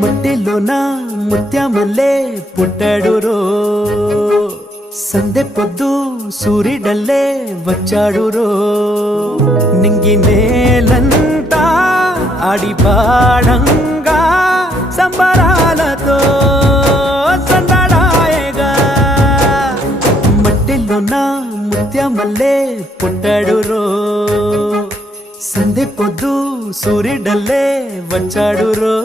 మట్టిలోన ముత్యమల్లే పుట్టాడు రో, సందె పొద్దు సూర్యుడల్లే వచ్చాడు రో. నింగి నేలంతా ఆడిపాడంగా సంబరాలతో సందడాయగా. మట్టిలోన ముత్యమల్లే పుట్టాడు రో, సందె పొద్దు సూర్యుడల్లే వచ్చాడు రో.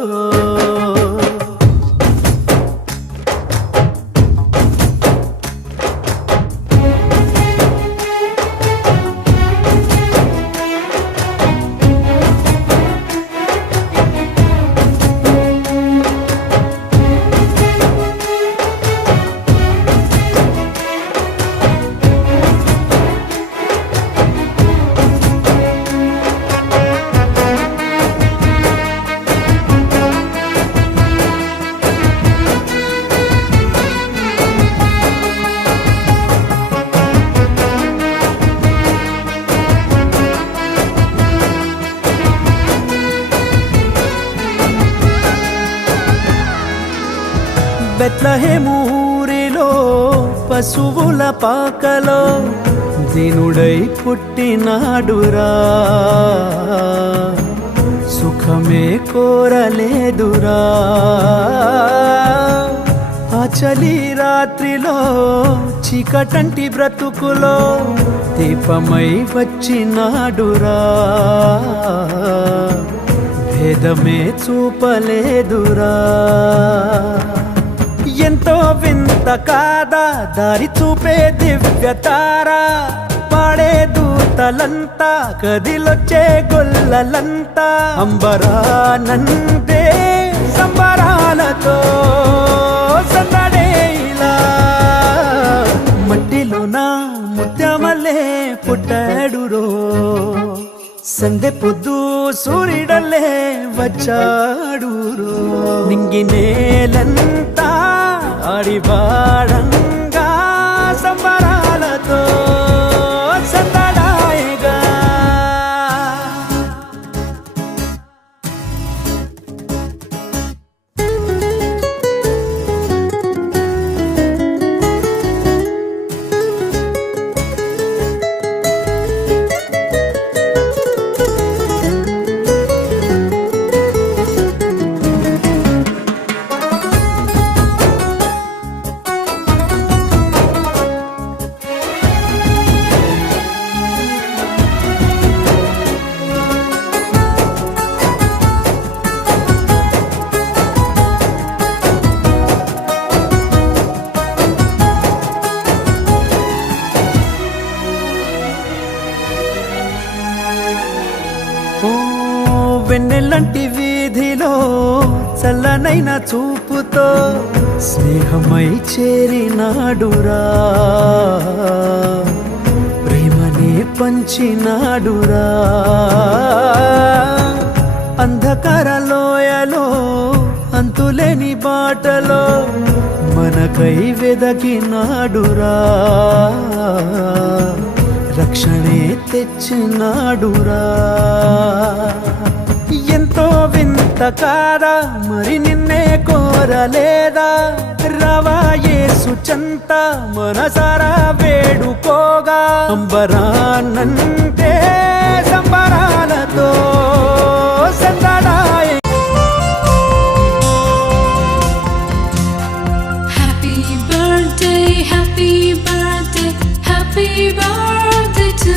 బెత్లెహేమూరిలో పశువుల పాకలో దీనుడై పుట్టినాడురా, సుఖమే కోరలేదురా. ఆ చలి రాత్రిలో చీకటంటి బ్రతుకులో దీపమై వచ్చినాడురా, భేదమే చూపలేదురా. ఎంతో వింత కాదా దారి చూపే దివ్యతారా, పాడే దూతలంతా కదిలొచ్చే గొల్లలంతా అంబరానందే సంబరాలతో సందడేలా. మట్టిలోన ముత్యమల్లే పుట్టాడు రో, సందె పొద్దు సూర్యుడల్లే వచ్చాడు రో. నింగి నేలంతా ఆడిపాడంగా సంబరాలతో సందడాయగా. వెన్నెల్లంటి వీధిలో చల్లనైన చూపుతో స్నేహమై చేరినాడురా, ప్రేమనే పంచినాడురా. అంధకార లోయలో అంతులేని బాటలో మనకై వెదకినాడురా, రక్షణే తెచ్చినాడురా. ఎంతో వింత కాదా మరి నిన్నే కోరలేదా, రవా యేసు చెంత మనసారా వేడుకోగా. అంబరానంటే సంబరాలతో సందడాయ. Happy birthday, happy birthday, happy birthday to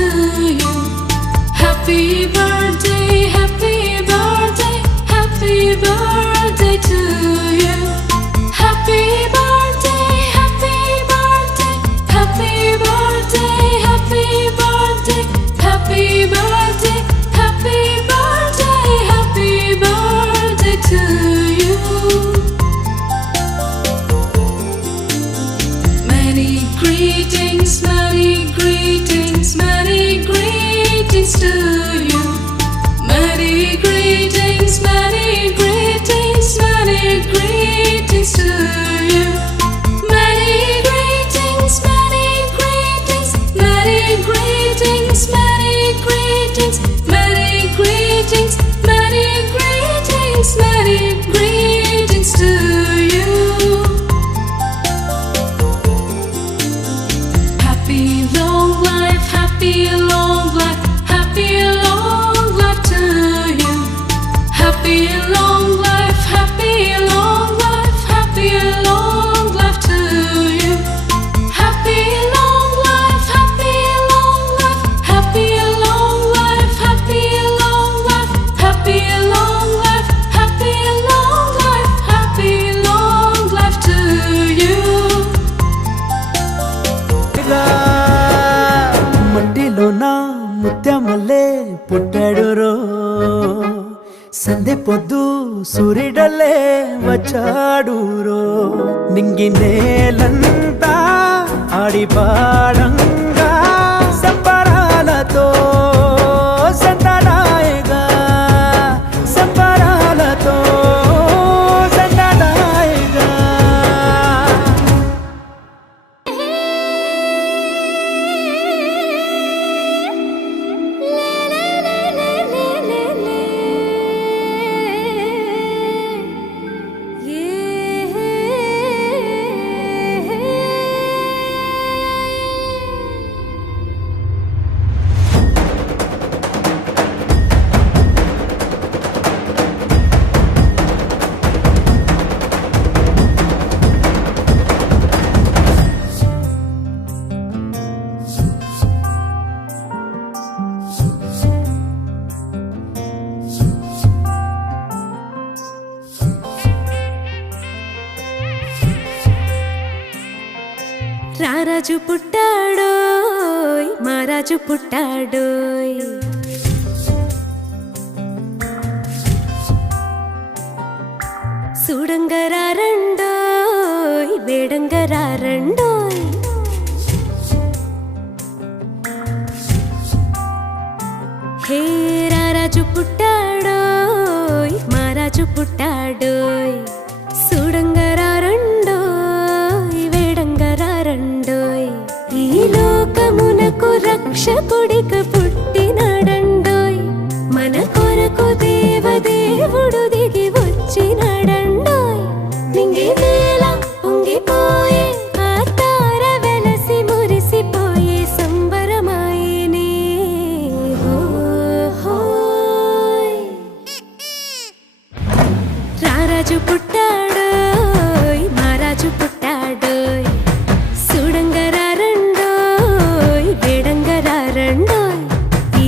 కళ్ళలోన ముత్యమల్లే పుట్టాడు రో సందె పొద్దు సూర్యుడల్లే వచ్చాడు రో నింగి నేలంతా ఆడిపాడంగా సంబరాలతో సందడాయగా సంబరాలతో సందడాయగా రారాజు పుట్టాడోయ్ మారాజు పుట్టాడోయ్ సూడంగరారండోయ్ వేడంగరారండోయ్ హే రారాజు పుట్టాడోయ్ మారాజు పుట్టాడోయ్ సూడంగరారండోయ్ వేడంగరారండోయ్ ఈ లోకమునకు రక్షకుడిగా పుట్టినాడండోయ్ మన కొరకు దేవదేవుడు దిగి వచ్చినాడండోయ్ నింగి నేల పొంగిపోయే ఆ తార వెలసి మురిసిపోయే సంబరమాయనే హో హోయ్ రారాజు పుట్టాడోయ్ మారాజు పుట్టాడోయ్ సూడంగరారండోయ్ వేడంగరారండోయ్ ఈ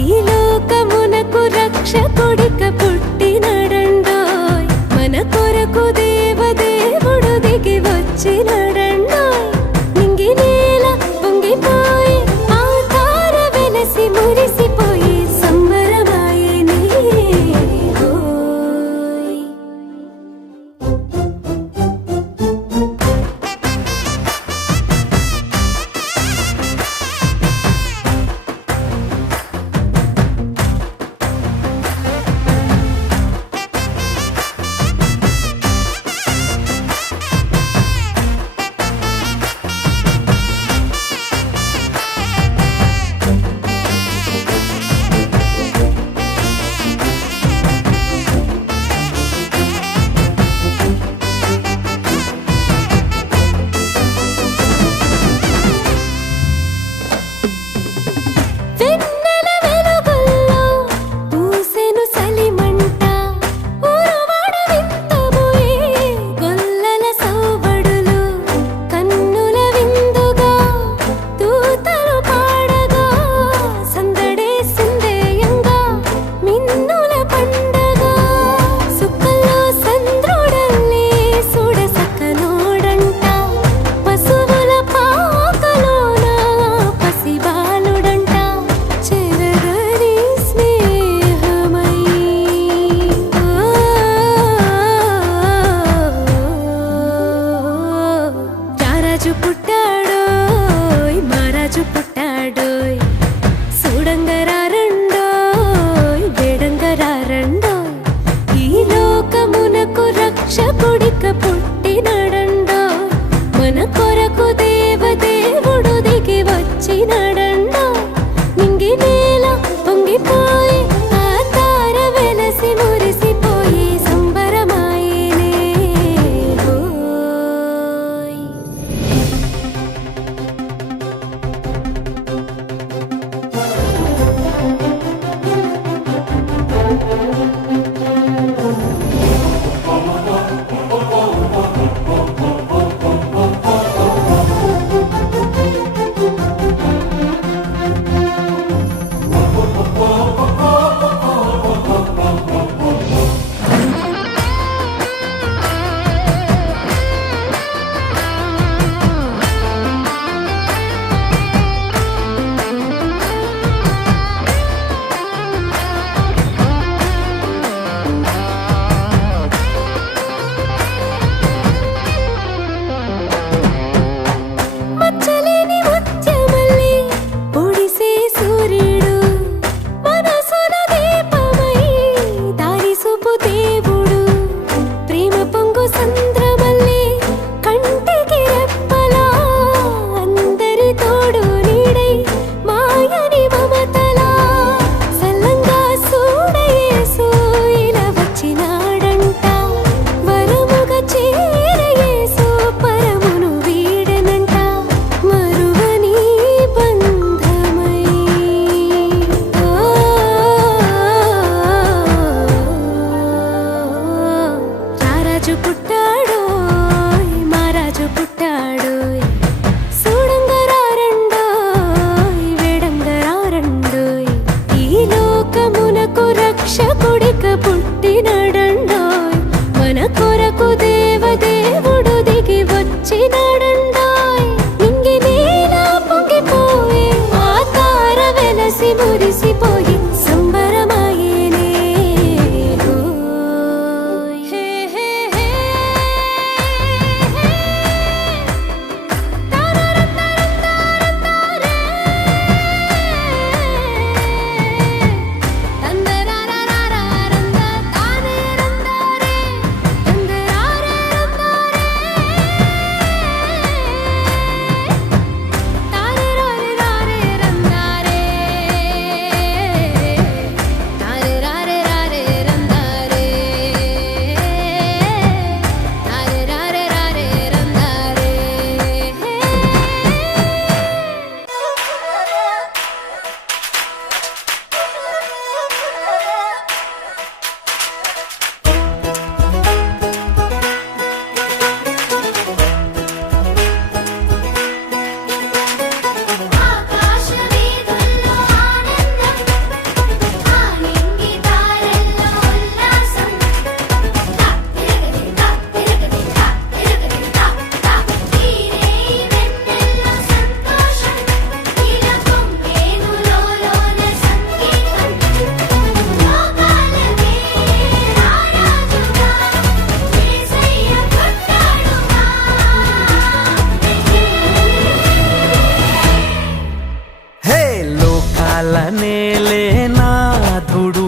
నేలే నాథుడు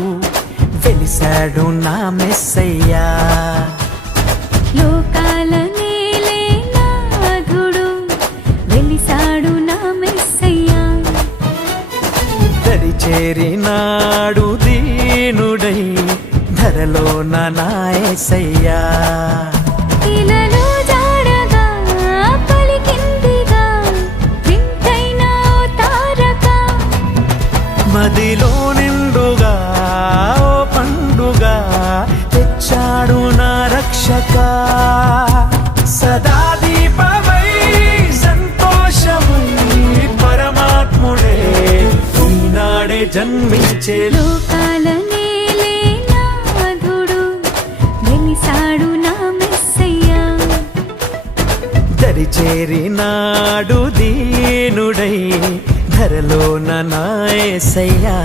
వెలిసాడు నా మెస్సయ్యా లోకాల నేలే నాథుడు వెలిసాడు నా మెస్సయ్యా దరి చేరినాడు దీనుడై ధరలో నా యేసయ్యా ఇలలో జాడగా పలికిందిగా వింతైన ఓ తారక మదిలో నిండుగా ఓ పండుగా తెచ్చాడు నా రక్షక సదా దీపమై సంతోషమై పరమాత్ముడే ఈనాడే జన్మించే లోకాల నేలే నాథుడు వెలిసాడు నా మెస్సయ్యా దరి చేరినాడు దీనుడై ధరలో నా యేసయ్యా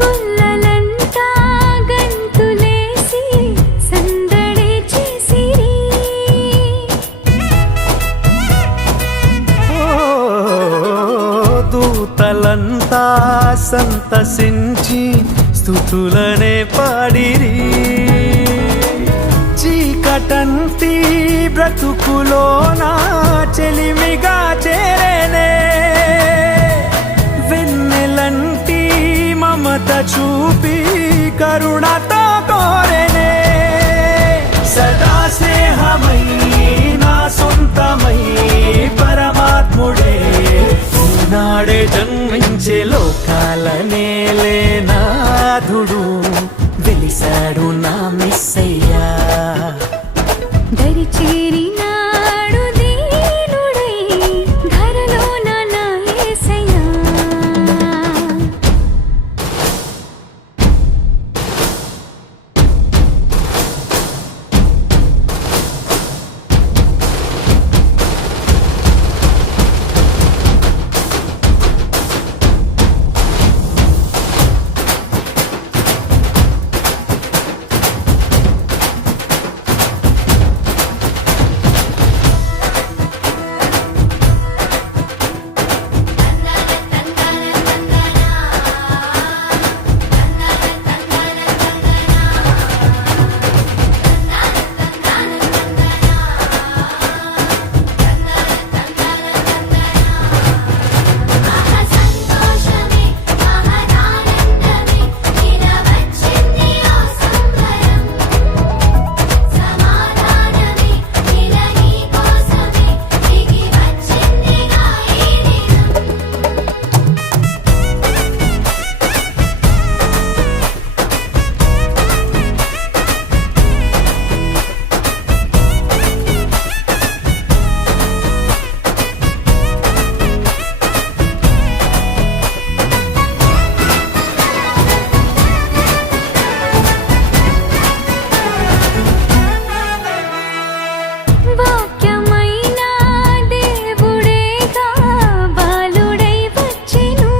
గొల్లలంతా గంతులేసి సందడి చేసిరి ఓ, దూతలంతా సంతసించి స్తుతులనే పాడిరి చీకటంటి బ్రతుకులోన చెలిమిగా చేరేనే వెన్నెలంటి మమత చూపి కరుణతో కోరెనే సదా స్నేహమై నా సొంతమై పరమాత్ముడే నాడే జన్మించే లోకాల నేలే నాథుడు వెలిసాడు నా మెస్సయ్యా దరి చేరినాడు దీనుడై ధరలో నా యేసయ్యా సంతోషమే మహదానందమే ఇలా వచ్చింది ఓ సంబరం సమాధానమే ఇలా నీ కోసమే దిగి వచ్చిందిగా ఈ దినం వాక్యమైన దేవుడేగా బాలుడై వచ్చెను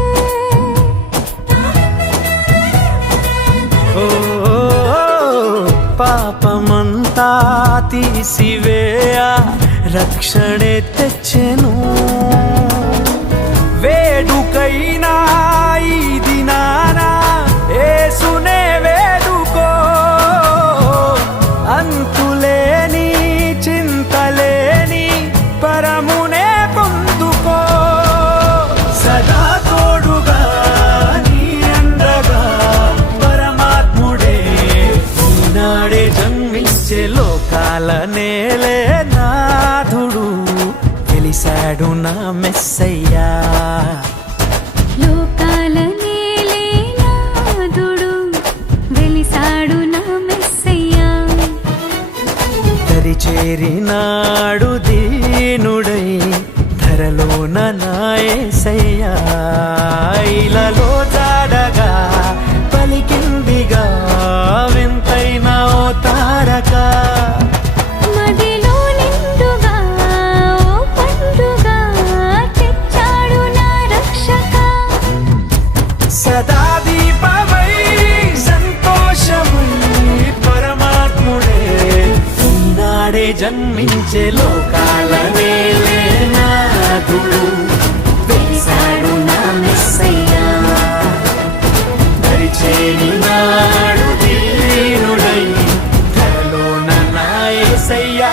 ఓ పాపమంతా తీసివేయ రక్షణే తెచ్చెను వేడుకైనా ఈ దినాన యేసునే వేడుకో అంతులేని చింతలేని పరమునే పొందుకో సదా తోడుగా నీ అండగా పరమాత్ముడే ఈనాడే జన్మించే లోకాల నేలే నాథుడు వెలిసాడు నా మెస్సయ్యా. లోకాల నేలేనాదుడు వెలిసాడు నా మెస్సయ్యా. దరి చేరినాడు దీనుడై ధరలోన నా యేసయ్యా. ఇలలో జాడగా పలికిందిగా వింతైన ఓ తారక. మదిలో నిండుగా ఓ పండుగ తెచ్చాడు నా రక్షక. సదా దీపమై సంతోషమై పరమాత్ముడే ఈనాడే జన్మించే లోకాల నేలేనాథుడు వెలిసాడు నా మెస్సయ్యా. దరి చేరినాడు దీనుడై ధరలోన నా యేసయ్యా.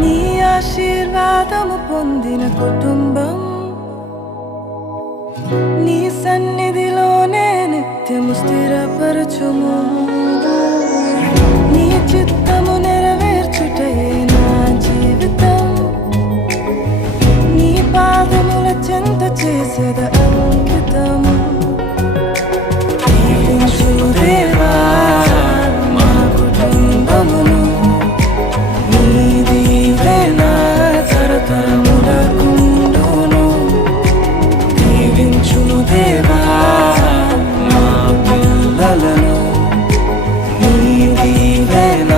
నీ ఆశీర్వాదము పొందిన కుటుంబం నీ సన్నిధిలోనే నిత్యము స్థిరపరచుము. నీ చిత్తము నెరవేర్చుటయే నా జీవితం. నీ పాదముల చెంత చేసేద అంకితము. దీవించు దేవా మా కుటుంబమును. నీ దీవెన తరతరములకుండును. దీవించును దేవా మా పిల్లలను. నీ దీవెన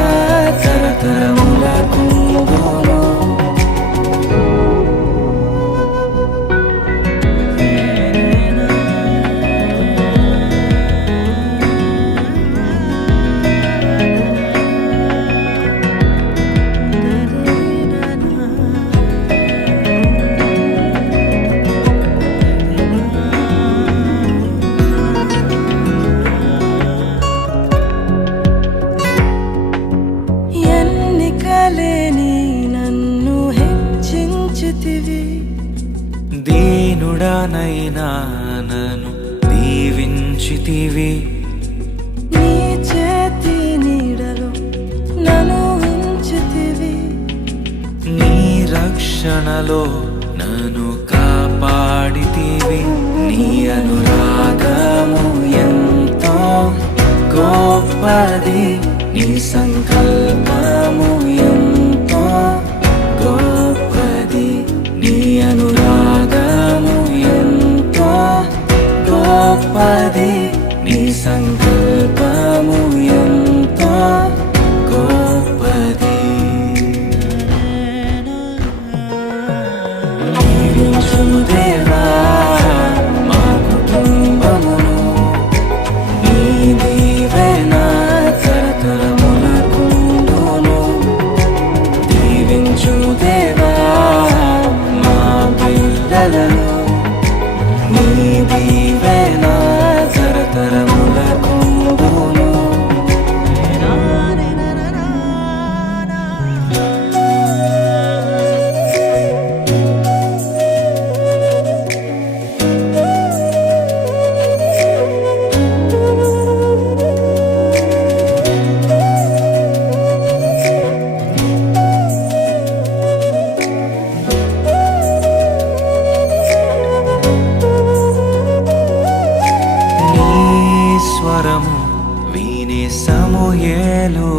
తరతరములకుండును. ఎన్నికలేని నన్ను హెచ్చించితివి. దీనుడనైనా నన్ను దీవించితివి. నీ చేతి నీడలో నన్ను ఉంచితివి. నీ రక్షణలో నన్ను కాపాడితివి. నీ అనురాగము ఎంతో గొప్పది. నీ సంకల్పము ఎంతో గొప్పది. నీ అనురాగము ఎంతో గొప్పది. నీ సంకల్పము ఎంతో గొప్పది. దీవించుము దేవా మా కుటుంబమును. నీ దీవెన తరతరములకుండును. దీవించుము దేవా మా పిల్లలను. నీ దీవెన తరతరములకుండును. నీ స్వరము వినే సమూయేలు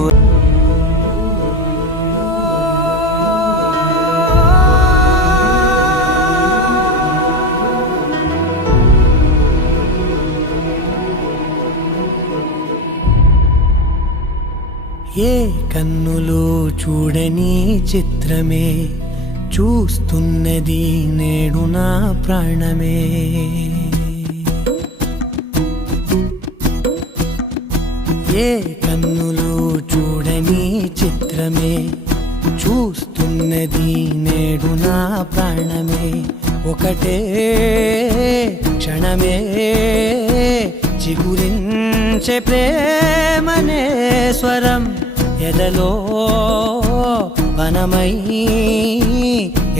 ఏ కన్నులు చూడని చిత్రమే చూస్తున్నది నేడు నా ప్రాణమే. ఏ కన్నులు చిత్రమే చూస్తున్నది నేడు నా ప్రాణమే ఒకటే క్షణమే చిగురించే ప్రేమనే స్వరం ఎదలో వనమై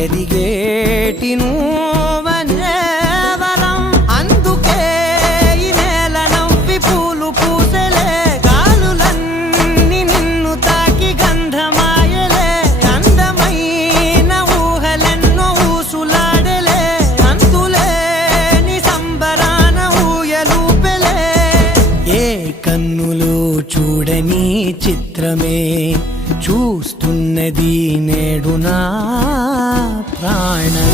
ఎదిగేటి నువ్వనే వరం అందుకే ఈ నేల నవ్వి పూలు పూసలే గాలులన్నీ నిన్ను తాకి గంధమాయలే అందమైన ఊహలెన్నో ఊసులాడలే అంతులేని సంబరాన ఊయలూపెలే ఏ కన్నులు చూడని చిత్రమే చూస్తున్నది నేడు నా ప్రాణమే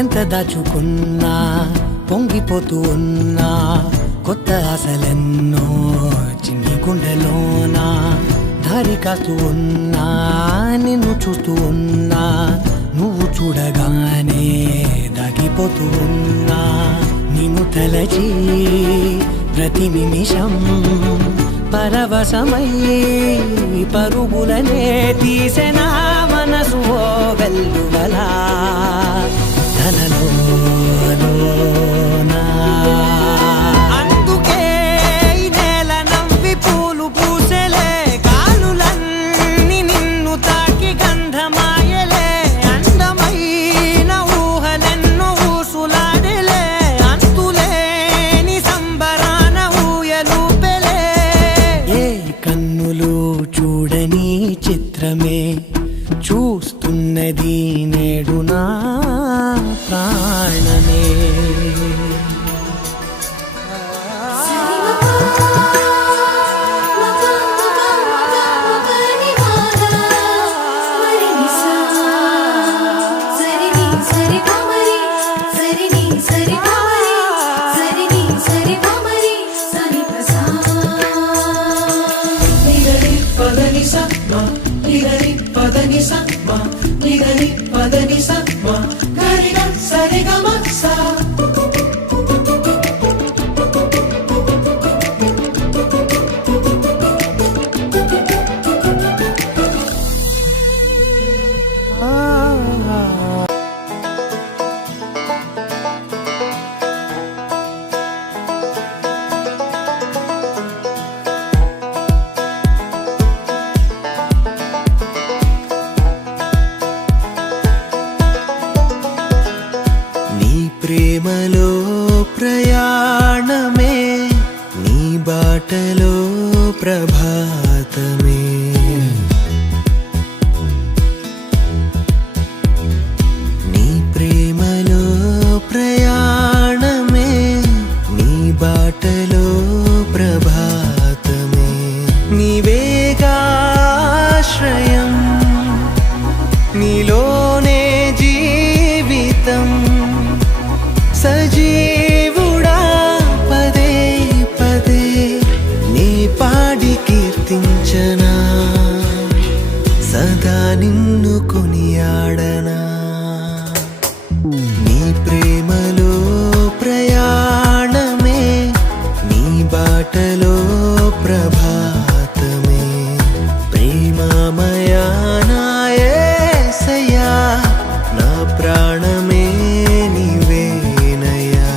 ఎంత దాచుకున్నా పొంగిపోతూ ఉన్నా కొత్త ఆశలెన్నో చిన్ని గుండెలోనా దారి కాస్తూ ఉన్నా నిన్ను చూస్తూ ఉన్నా నువ్వు చూడగానే దాగిపోతూ ఉన్నా నిన్ను తలచి ప్రతి నిమిషం పరవశమై పరుగులనే తీసెనా మనసు ఓ వెల్లువలా అందుకే ఈ నేల నవ్వి పూలు పూసలే గాలులన్నీ నిన్ను తాకి గంధమాయలే అందమైన ఊహలెన్నో ఊసులాడలే అంతులేని సంబరాన ఊయలూపెలే ఏ కన్నులు చూడని చిత్రమే చూస్తున్నది నేడు నా ప్రాణమే ప్రేమలో ప్రయాణమే నీ బాటలో ప్రభాతమే నీ ప్రేమలో ప్రయాణమే నీ బాటలో ప్రభాతమే నీవేగాశ్రయం నీలోనే జీవితం సజీవుడా పదే పదే నీ పాడి కీర్తించనా సదా నిన్ను కొనియాడనా నీ ప్రేమలో ప్రయాణమే నీ బాటలో ప్రభాతమే ప్రేమమయా నా యేసయ్యా నా ప్రాణమే నీవేనయ్యా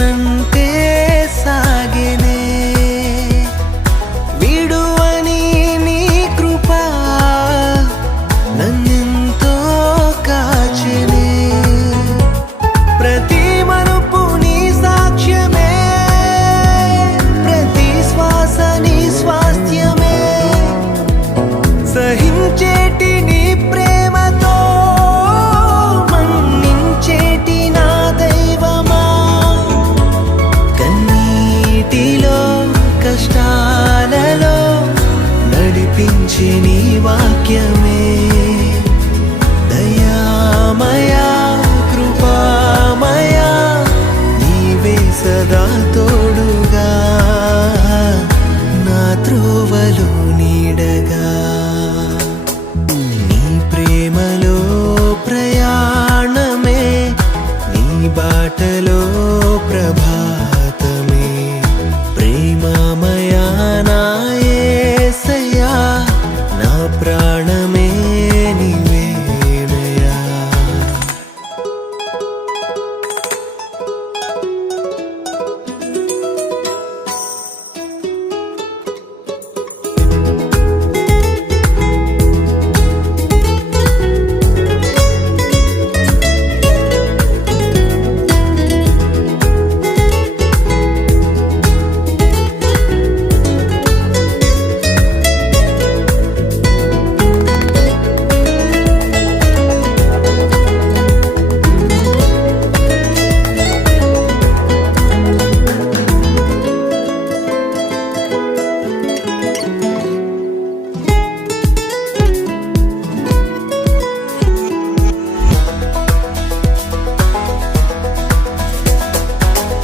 వెన్నంటే సాగెనే విడువని నీ కృప నన్నెంతో కాచెనే ప్రతి మలుపు నీ సాక్ష్యమే ప్రతి శ్వాస నీ స్వాస్థ్యమే సహించేటి నీ ప్రేమతో మన్నించేటి నా దైవమా కన్నీటిలో కష్టాలలో నడిపించే నీ వాక్యమే దయామయా కృపామయా నీవే సదా తోడుగా నా త్రోవలో నీడగా నీ ప్రేమలో ప్రయాణమే నీ బాటలో ప్రభాతమే ప్రేమమయా నా యేసయ్యా నా ప్రాణమే నీవేనయ్యా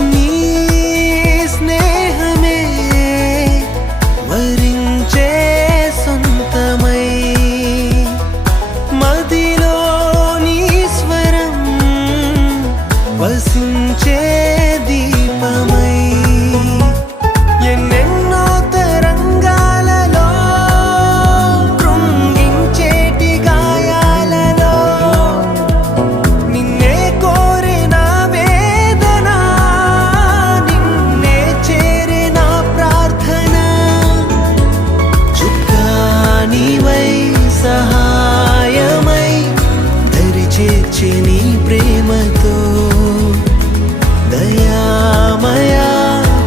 నీ స్నేహమే వరించే సొంతమై మదిలో నీ స్వరం వసించే దీపమై ఎన్నెన్నో తరంగాలలో కృంగించేటి గాయాలలో నిన్నే కోరిన వేదన నిన్నే చేరిన ప్రార్థన చుక్కానివై సహాయమై దరి చేర్చి నీ ప్రేమతో దయామయా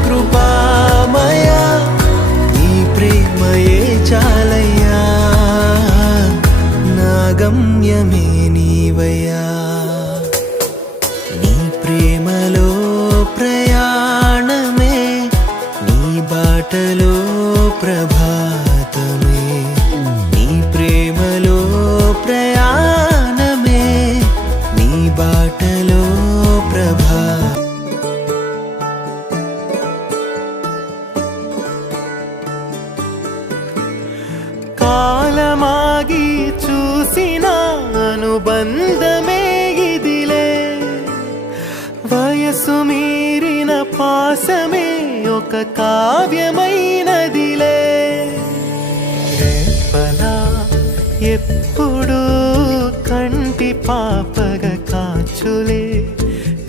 కృపామయా నీ ప్రేమయే చాలయ్యా నా గమ్యమే నీవయ్యా నీ ప్రేమలో ప్రయాణమే నీ బాటలో ప్రభాతమే నీ ప్రేమలో ప్రయాణమే నీ బాటలో ప్రభా కాలమాగి చూసిన అనుబంధమే ఇదిలే వయసు మీరిన పాసమే ఒక కావ్యమైనదిలే రేపలా ఎప్పుడు కంటి పాపగ కాచులే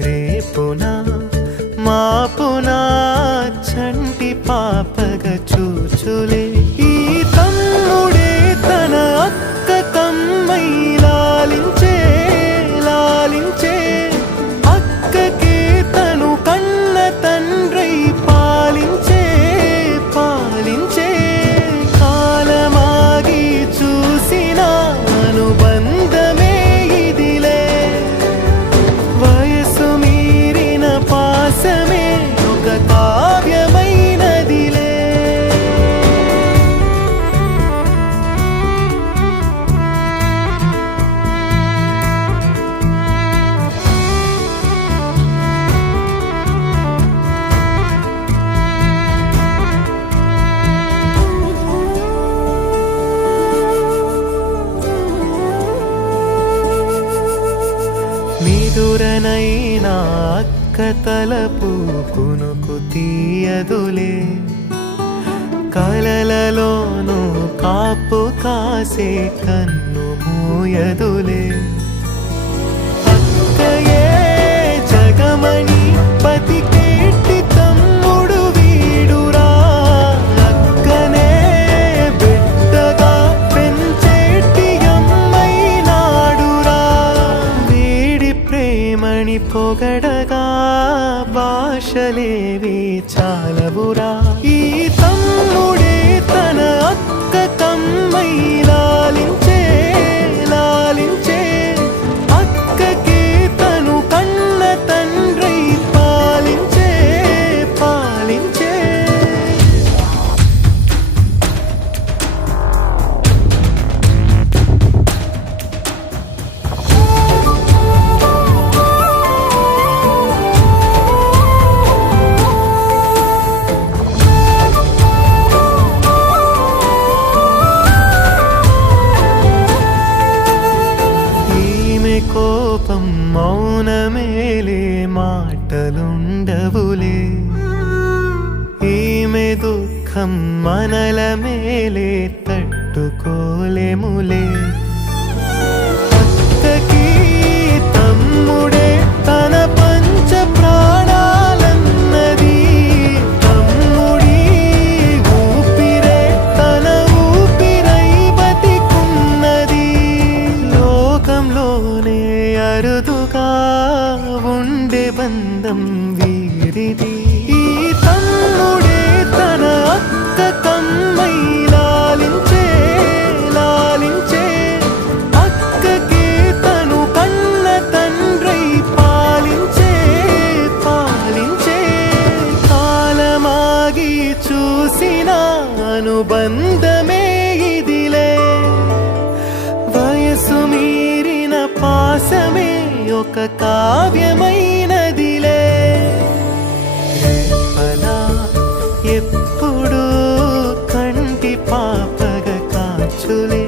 రేపునా మాపునా చంటి పాపగ చూచులే ఈ తమ్ముడే తన అక్క కమ్మై లాలించే లాలించే అక్కకే తను కన్న తండ్రై పాలించే పాలించే కాలమాగి చూసిన అనుబంధమే ఇదిలే వయసు మీరిన పాసమే ఒక కావ్యమైనదిలే నిదురనైనా అక్క తలపు కునుకు తీయదులే కలలలోనూ కాపు కాసే కన్ను మూయదులే అక్కయే జగమణి పతికే పొగడగా భాషలేవి చాలవురా. ఈ తమ్ముడే తన అక్క కమ్మై లాలించే లాలించే, అక్కకే తను కన్న తండ్రి పాలించే పాలించే. ఈమె కోపం మౌనమేలే, మాటలుండవులే. ఈమె దుఃఖం మనల మేలే, తట్టుకోలేములే. అక్కకి తమ్ముడే తన పంచ ప్రాణాలన్నది, తమ్ముడి ఊపిరే తన ఊపిరై బతికున్నది. లోకంలోనే అరుదుగా ఉండే బంధం వీరిది. ఈ తమ్ముడే తన అక్క కమ్మై లాలించే లాలించే, అక్కకే తను కన్న తండ్రై పాలించే పాలించే. కాలమాగి చూసిన అనుబంధమే ఇదిలే, వయసు మీరిన పాసమే ఒక కావ్యమైనదిలే. రేపలా ఎప్పుడు కంటి పాపగ కాచులే,